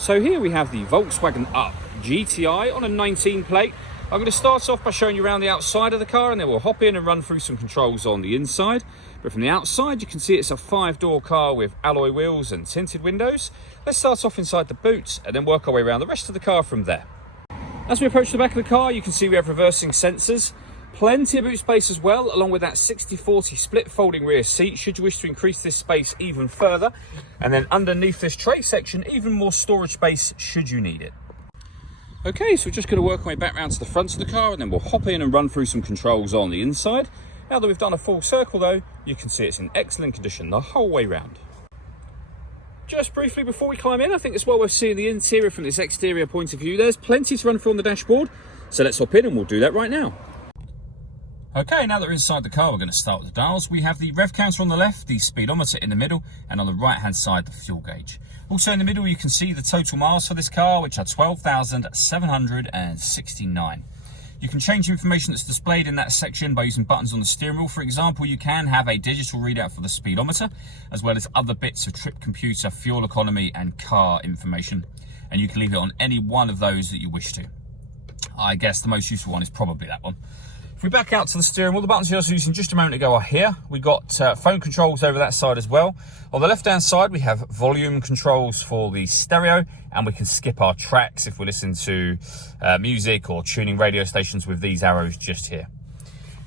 So here we have the Volkswagen UP GTI on a 19 plate. I'm going to start off by showing you around the outside of the car, and then we'll hop in and run through some controls on the inside. But from the outside, you can see it's a 5-door car with alloy wheels and tinted windows. Let's start off inside the boot and then work our way around the rest of the car from there. As we approach the back of the car, you can see we have reversing sensors. Plenty of boot space as well, along with that 60-40 split folding rear seat, should you wish to increase this space even further. And then underneath this tray section, even more storage space should you need it. Okay, so we're just going to work our way back round to the front of the car, and then we'll hop in and run through some controls on the inside. Now that we've done a full circle though, you can see it's in excellent condition the whole way round. Just briefly before we climb in, I think it's well worth seeing the interior from this exterior point of view. There's plenty to run through on the dashboard, so let's hop in and we'll do that right now. Okay, now that we're inside the car, we're going to start with the dials. We have the rev counter on the left, the speedometer in the middle, and on the right hand side the fuel gauge. Also in the middle you can see the total miles for this car, which are 12,769. You can change the information that's displayed in that section by using buttons on the steering wheel. For example, you can have a digital readout for the speedometer, as well as other bits of trip computer, fuel economy and car information. And you can leave it on any one of those that you wish to. I guess the most useful one is probably that one. If we back out to the steering wheel, the buttons you were using just a moment ago are here. We've got phone controls over that side as well. On the left-hand side, we have volume controls for the stereo, and we can skip our tracks if we listen to music or tuning radio stations with these arrows just here.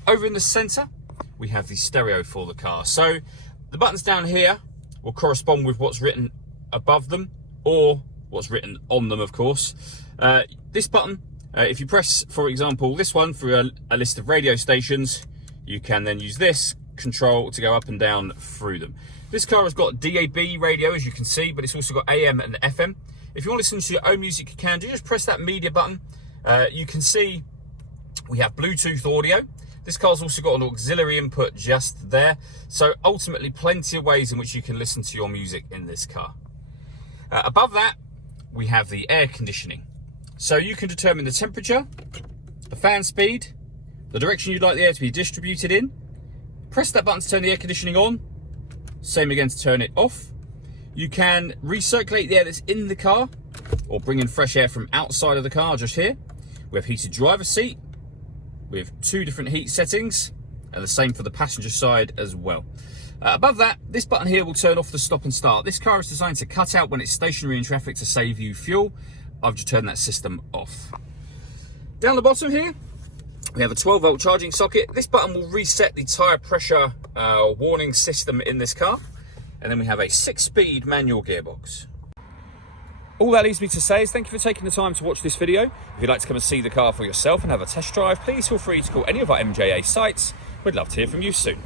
Over in the center, we have the stereo for the car. So the buttons down here will correspond with what's written above them, or what's written on them, of course. This button, if you press, for example, this one for a list of radio stations, you can then use this control to go up and down through them. This car has got DAB radio, as you can see, but it's also got AM and FM. If you want to listen to your own music, you can do. Just press that media button. You can see we have Bluetooth audio. This car's also got an auxiliary input just there. So ultimately, plenty of ways in which you can listen to your music in this car. Above that, we have the air conditioning. So you can determine the temperature, the fan speed, the direction you'd like the air to be distributed in. Press that button to turn the air conditioning on. Same again to turn it off. You can recirculate the air that's in the car, or bring in fresh air from outside of the car just here. We have heated driver's seat with 2 different heat settings, and the same for the passenger side as well. Above that, this button here will turn off the stop and start. This car is designed to cut out when it's stationary in traffic to save you fuel. I've just turned that system off. Down the bottom here, we have a 12-volt charging socket. This button will reset the tyre pressure warning system in this car. And then we have a 6-speed manual gearbox. All that leaves me to say is thank you for taking the time to watch this video. If you'd like to come and see the car for yourself and have a test drive, please feel free to call any of our MJA sites. We'd love to hear from you soon.